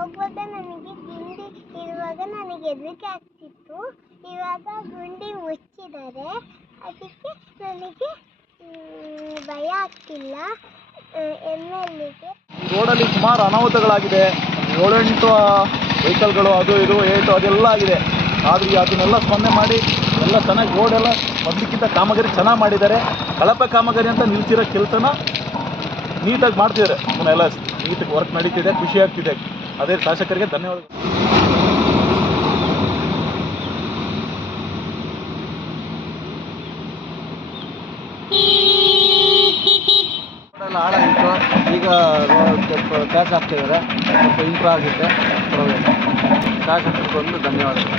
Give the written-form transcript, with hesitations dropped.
ಹೋಗುವಾಗ ನನಗೆ ಗುಂಡಿ ಇರುವಾಗ ನನಗೆ ಹೆದರಿಕೆ ಆಗ್ತಿತ್ತು. ಇವಾಗ ಗುಂಡಿ ಮುಚ್ಚಿದ್ದಾರೆ, ಅದಕ್ಕೆ ನನಗೆ ಭಯ ಆಗ್ತಿಲ್ಲ. ರೋಡಲ್ಲಿ ಸುಮಾರು ಅನಾಹುತಗಳಾಗಿದೆ. 7-8 ವೆಹಿಕಲ್ಗಳು ಅದು ಇದು ಏಟು ಅದೆಲ್ಲ ಆಗಿದೆ. ಆದರೆ ಅದನ್ನೆಲ್ಲ ಸ್ಪಂದನೆ ಮಾಡಿ ಎಲ್ಲ ಚೆನ್ನಾಗಿ ರೋಡೆಲ್ಲ ಮೊದಲಿಕ್ಕಿಂತ ಕಾಮಗಾರಿ ಚೆನ್ನಾಗಿ ಮಾಡಿದ್ದಾರೆ. ಕಳಪೆ ಕಾಮಗಾರಿ ಅಂತ ನಿಲ್ಸಿರೋ ಕೆಲಸನ ನೀಟಾಗಿ ಮಾಡ್ತಿದ್ದಾರೆ. ಅವನ್ನೆಲ್ಲ ನೀಟಾಗಿ ವರ್ಕ್ ನಡೀತಿದೆ, ಖುಷಿ ಆಗ್ತಿದೆ. ಅದೇ ಶಾಸಕರಿಗೆ ಧನ್ಯವಾದಗಳು. ಹಾಳಾಗಿತ್ತು, ಈಗ ಕ್ಯಾಚ್ ಆಗ್ತಿದ್ದಾರೆ, ಸ್ವಲ್ಪ ಇಂಪ್ರೂವ್ ಆಗುತ್ತೆ. ಶಾಸಕರಿಗೊಂದು ಧನ್ಯವಾದಗಳು.